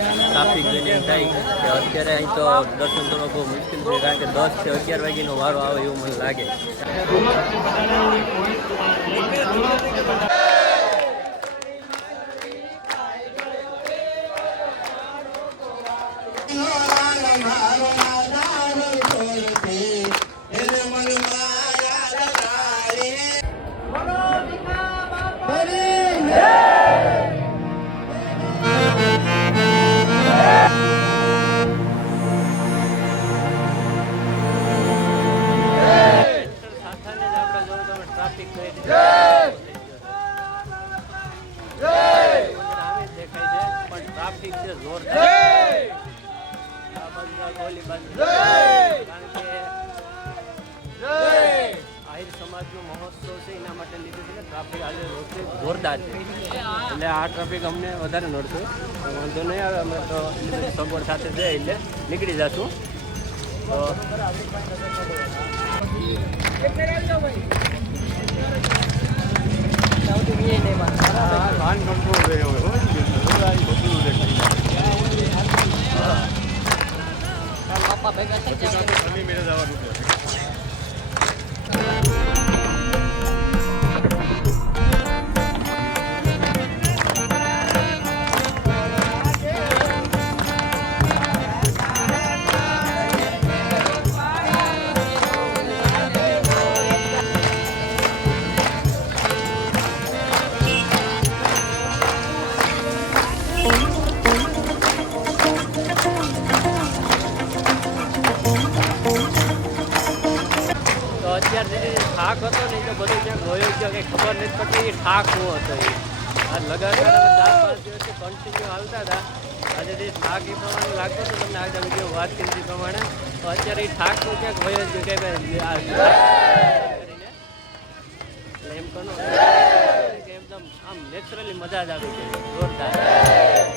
Traffic એમ થાય કે અત્યારે અહીં તો દર્શન કરવા બહુ મુશ્કેલ છે, કારણ કે દસથી અગિયાર વાગ્યાનો વારો આવે એવું મને લાગે. ટ્રાફિક આજે જોરદાર છે. એટલે આ ટ્રાફિક અમને વધારે નડતું. વાંધો નહીં આવે અમે તો સગવડ સાથે જઈએ એટલે નીકળી જશું. તો તો અત્યાર સુધી થાક હતો ને તો બધું ક્યાંક ગયો ગયો. કંઈ ખબર નથી પડતી એ થાક ન હતો એ. આ લગાતાર અમે પાંચ દિવસથી કન્ટિન્યુ હાલતા હતા. આજે જે થાક એ પ્રમાણે લાગતો હતો. તમને આજે વીડિયો વાત કરી હતી પ્રમાણે. તો અત્યારે એ થાક તો ક્યાંક ગયો ગયો. કે આ કરીને. એમ કહો એકદમ આમ નેચરલી મજા જ આવી ગઈ જોરદાર.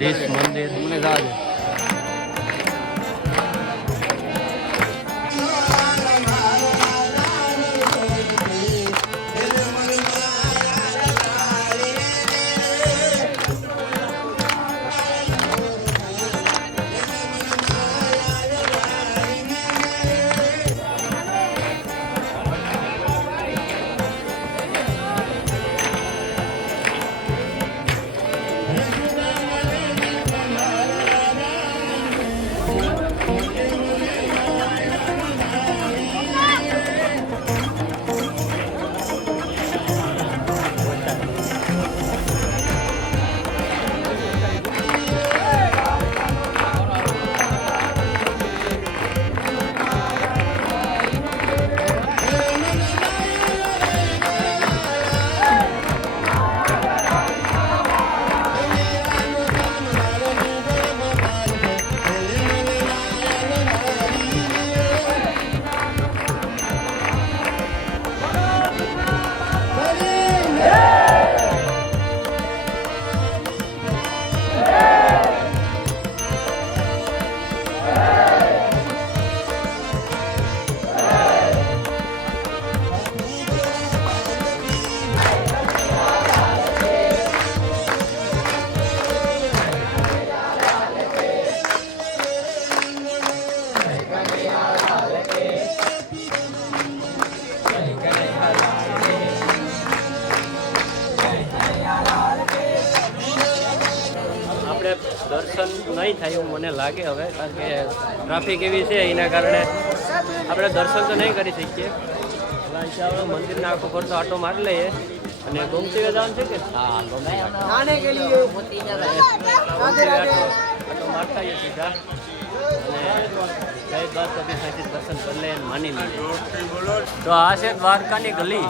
મંદિર. નહીં થાય એવું મને લાગે હવે કારણ કે ટ્રાફિક એવી છે એના કારણે આપણે દર્શન તો નહીં કરી શકીએ. મંદિરના હિસાબે મંદિરને આખો ફરતો આટો મારી લઈએ. અને ગોમતી જવાનું છે કે? હા દર્શન કરી લે માની લે તો આ છે દ્વારકાની ગલી.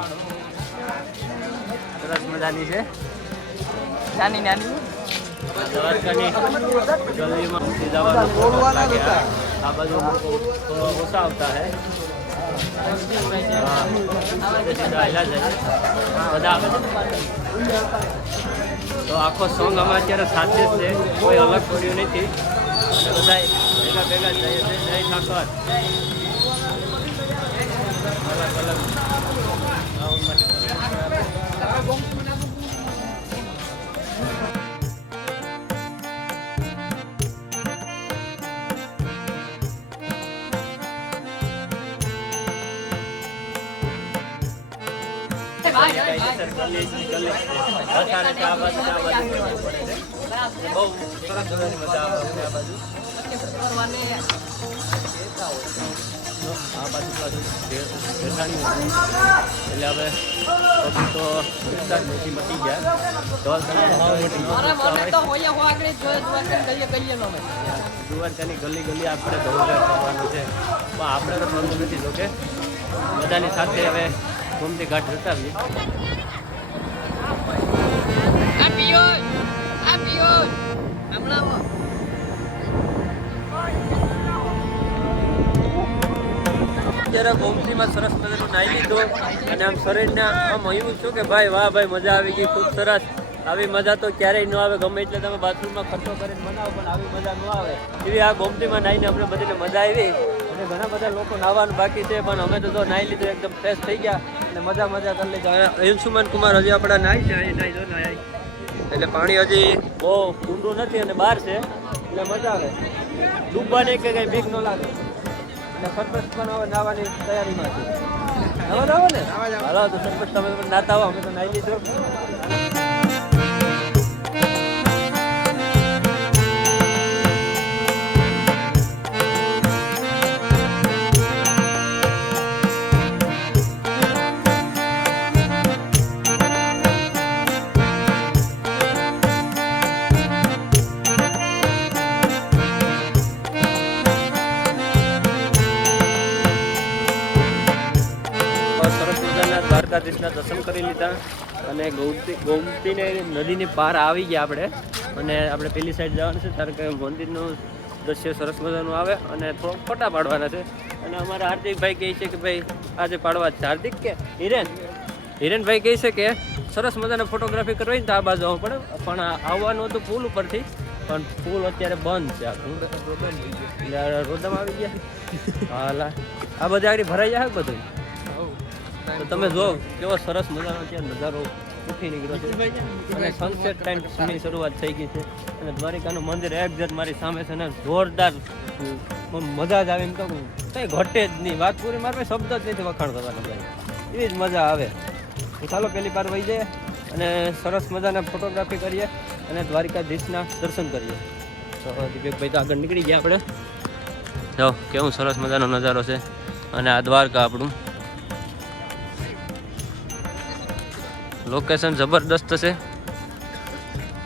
સરસ મજાની છે. નાની નાની. ગલીમાં લાગ્યા. આ બાજુ ઓછા આવતા હે તો આખો સોંગ અમે અત્યારે સાથે જ છે કોઈ અલગ પડ્યું નથી બધા ભેગા ભેગા જઈએ જય ઠાકર અલગ અલગ ગામમાંથી કાયદેસર ગલી ગલી. વધારે છે આ બાજુ આ બાજુ પડે છે. બહુ સરસ જોવાની મજા આવે આ બાજુ. આ બાજુ બાજુ બેસાણી એટલે હવે તો વિસ્તાર નથી મટી ગયા. દોલ દુવારકાની ગલી ગલી આપણે દોડ કરવાનું છે. પણ આપણે તો ગમતું નથી જોકે બધાની સાથે હવે ગોમતી ઘાટ જતા આવીએ અત્યારે ગોમતીમાં સરસ મજાનું નાહી લીધું અને આમ શરીરને આમ એવું છું કે ભાઈ, વાહ, ભાઈ, મજા આવી ગઈ, ખૂબ સરસ. આવી મજા તો ક્યારેય ન આવે, ગમે એટલે તમે બાથરૂમમાં ખર્ચો કરીને બનાવો, પણ આવી મજા ન આવે. એવી આ ગોમતીમાં નાહીને અમને બધીને મજા આવી. અને ઘણા બધા લોકો નાહવાનું બાકી છે, પણ અમે તો નાહી લીધું, એકદમ ફ્રેશ થઈ ગયા. અને મજા મજા કરી લીધા અંશુમાન કુમાર હજી આપણા નાહી છે અહીં જો એટલે પાણી હજી બહુ ઊંડું નથી અને બહાર છે. એટલે મજા આવે. ડૂબવાની કે કંઈ બીક ન લાગે. અને સરપંચ પણ હવે નાવાની તૈયારીમાં છે. નવા નાવો ને. હાલો તો સરપંચ તમે નાતા હો અમે તો નાહી લીધું. દ્વારકાધીશના દર્શન કરી લીધા અને ગૌમતી ગોમતીને નદીની પાર આવી ગયા આપણે. અને આપણે પેલી સાઈડ જવાનું છે કારણ કે મંદિરનું દ્રશ્ય સરસ મજાનું આવે અને થોડોક ફોટા પાડવાના છે. અને અમારા હાર્દિકભાઈ કહે છે કે ભાઈ આજે પાડવા છે, હાર્દિક કે હિરેન? હિરેનભાઈ કહે છે કે સરસ મજાના ફોટોગ્રાફી કરવી તો આ બાજુ આવવું પડે. પણ આવવાનું હતું પુલ ઉપરથી. પણ પુલ અત્યારે બંધ છે. આખું એટલે આવી ગયા. હાલા. આ બધા આગળ ભરાઈ જાય બધું. તો તમે જો, કેવો સરસ મજાનો અત્યારે નજારો ઉઠી નીકળ્યો છે. અને સનસેટ ટાઈમની શરૂઆત થઈ ગઈ છે. અને દ્વારિકાનું મંદિર એક્ઝેક્ટ મારી સામે છે ને જોરદાર. મજા જ આવે એમ તો કઈ ઘટે જ નહીં. વાત પૂરી મારે શબ્દ જ નથી વખાણ કરવાનો ભાઈ. એવી જ મજા આવે. ચાલો, પહેલી પાર વહી જાય અને સરસ મજાના ફોટોગ્રાફી કરીએ અને દ્વારિકાધીશના દર્શન કરીએ. તો દીપકભાઈ તો આગળ નીકળી ગયા આપણે. જો, કેવું સરસ મજાનો નજારો છે. અને આ દ્વારકા આપણું. લોકેશન જબરદસ્ત છે.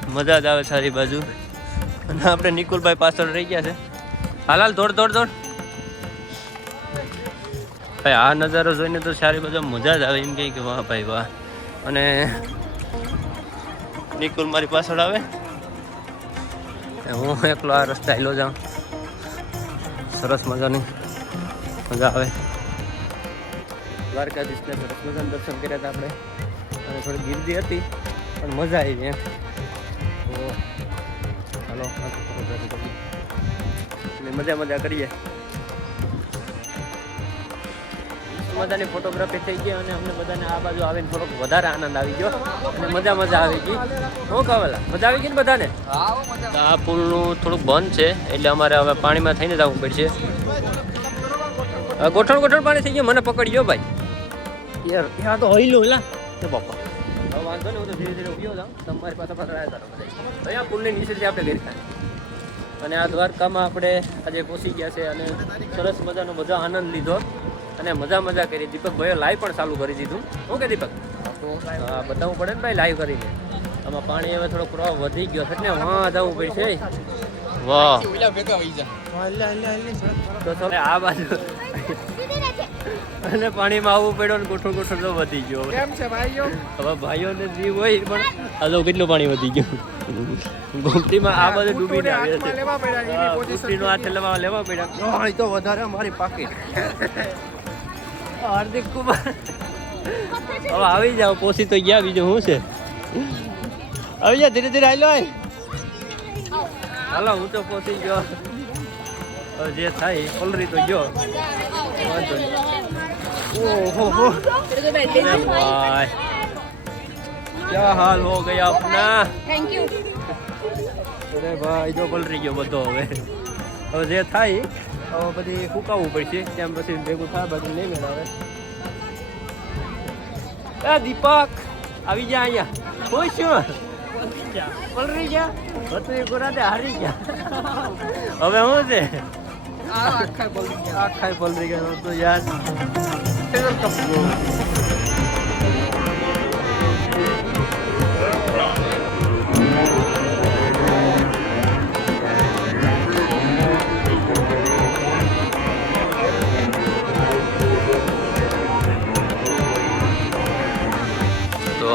મજા જ આવે સારી બાજુ. અને આપણે નિકુલભાઈ પાછળ રહી ગયા છે. હાલ હાલ, દોડ દોડ દોડ. ભાઈ, આ નજારો જોઈને તો સારી બાજુ મજા જ આવે એમ કહે કે વાહ ભાઈ વાહ. અને નિકુલ મારી પાછળ આવે. હું એકલો આ રસ્તા હેલો જાઉં. સરસ મજાની મજા આવે. દ્વારકાધીશને સરસ મજાના દર્શન કર્યા હતા આપણે. અને થોડી ગીરદી હતી પણ મજા આવી એમ. તો ચાલો આ અને મજા મજા કરીએ. મજાની ફોટોગ્રાફી થઈ ગઈ અને અમને બધાને આ બાજુ આવીને થોડોક વધારે આનંદ આવી ગયો. અને મજા મજા આવી ગઈ. શું કહેવાલા મજા આવી ગઈ ને બધાને? આ પુલનું થોડુંક બંધ છે એટલે અમારે હવે પાણીમાં થઈને જવું પડશે. ગોઠણ ગોઠણ પાણી થઈ ગયું મને પકડ્યો ભાઈ. યાર ત્યાં તો હોઈ લો. લા બાપા. વાંધો નહીં હું તો ધીરે ધીરે ઉભ્યો જાઉં તમારી પાસે પાસે આવ્યા હતા બધા. અહીંયા પુલની નીચેથી આપણે ગઈ અને આ દ્વારકામાં આપણે આજે પહોંચી ગયા છે અને સરસ મજાનો મજા આનંદ લીધો અને મજા મજા કરી. દીપકભાઈએ લાઈવ પણ ચાલુ કરી દીધું. ઓકે દીપક? હા બતાવવું પડે ને ભાઈ લાઈવ કરીને. આમાં પાણી હવે થોડો પ્રવાહ વધી ગયો. છે એટલે વાં જવું પડશે. વાહ. તો આ બાજુ અને પાણીમાં આવવું પડ્યો ને ગોઠો ગોઠો તો વધી ગયો હવે. કેમ છે ભાઈઓ? હવે ભાઈઓને જીવ હોય પણ આ જો કેટલું પાણી વધી ગયું? ગોમતીમાં આ બધું ડૂબીને આવ્યા છે. લેવા પડ્યા એવી હા, position હાથ લેવા લેવા પડ્યા. પાણી તો વધારે અમારી પાકી હાર્દિક કુમાર. હવે આવી જાઓ પોસી તો ગયા બીજું શું છે? આવી જા ધીરે ધીરે હાલો આય. હાલો હું તો પોસી ગયો. હવે જે થાય ઓલરી તો ગયો. વાંધો નહીં. ઓહો હો અરે ભાઈ क्या हाल हो गया अपना થેન્ક યુ અરે ભાઈ જો પલરી ગયો બધો હવે હવે જે થાય હવે બધી ફૂકાવવું પડશે તેમ પછી ભેગું થાય બાકી નહીં મેળાવે એ દીપક આવી જા અહીંયા કોઈ શું પલરી ગયા હતું એ કોરાતે હારી ગયા હવે શું છે આ આખા બોલી ગયા આખા પલરી ગયા તો યાર તો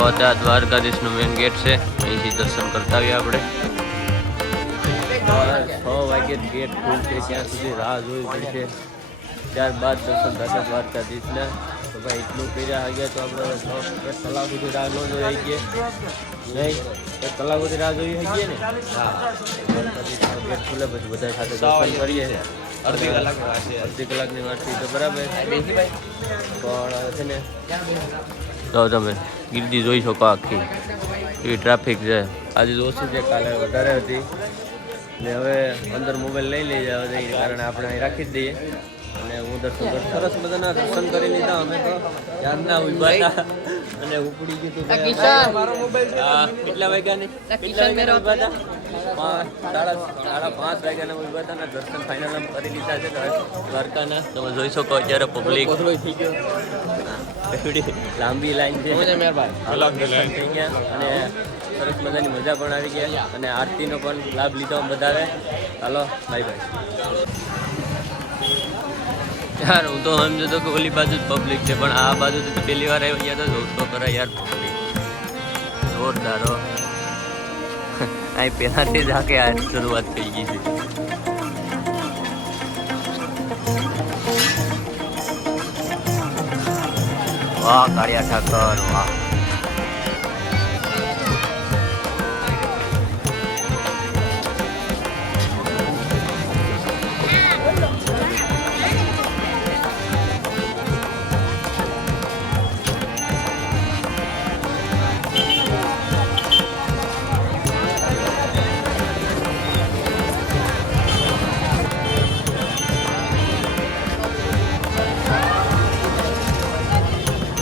અત્યારે દ્વારકાધીશનું મેઇન ગેટ છે. અહીંથી દર્શન કરતા આવીએ આપણે. છ વાગે ગેટ ખુલશે, ત્યાં સુધી રાહ જોવી પડશે. ત્યારબાદ દર્શન થશે દ્વારકાધીશને તો ભાઈ એટલું કર્યા ગયા તો આપણે એક કલાક સુધી રાહ ન જોઈ શકીએ નહીં એક કલાક સુધી રાહ જોઈ શકીએ ને? હા. ગેટ ખુલે પછી બધા સાથે દર્શન કરીએ. અડધી કલાક અડધી કલાકની વાત થઈ તો બરાબર. પણ છે ને તો તમે ગીરદી જોઈ શકો આખી. એવી ટ્રાફિક છે. આજે ઓછી છે કાલે વધારે હતી. ને હવે અંદર મોબાઈલ લઈ લઈ જાય એ કારણે આપણે અહીં રાખી જ દઈએ. અને હું દર્શન સરસ મજાના દર્શન કરી લીધા અમે તો. યાદના ઊભા અને ઉપડી ગયું મારો મોબાઈલ કેટલા વાગ્યા ની? કેટલા હતા પાંચ સાડા સાડા પાંચ વાગ્યાના ઊભા હતા ને દર્શન ફાઇનલ કરી લીધા છે. દ્વારકાના. તમે જોઈ શકો અત્યારે પબ્લિક થઈ ગયો. લાંબી લાઈન છે. દર્શન થઈ ગયા. અને સરસ મજાની મજા પણ આવી ગયા. અને આરતીનો પણ લાભ લીધો બધાએ. હાલો બાય બાય યાર, હું તો એમ તો કે ઓલી બાજુ જ પબ્લિક છે, પણ આ બાજુ તો પહેલી વાર આવ્યો યાર તો જોતો ખરા યાર પબ્લિક જોરદાર અહીં પહેલાથી જ આખે આ શરૂઆત થઈ ગઈ છે. વાહ, કાળિયા ઠાકર, વાહ.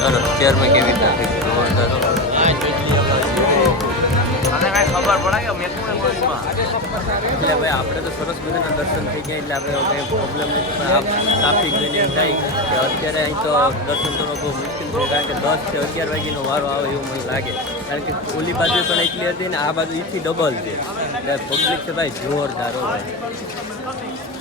ચાલો અત્યારમાં કેવી જોરદાર એટલે ભાઈ આપણે તો સરસ મજાના દર્શન થઈ ગયા એટલે આપણે કંઈ પ્રોબ્લેમ નથી પણ ટ્રાફિક જોઈને થાય કે અત્યારે અહીં તો દર્શન કરવા બહુ મુશ્કેલ છે કારણ કે દસથી અગિયાર વાગ્યાનો વારો આવે એવું મને લાગે. કારણ કે ઓલી બાજુ પણ એટલી હતી ને આ બાજુ એથી ડબલ છે. એટલે પબ્લિક છે ભાઈ જોરદાર હો ભાઈ.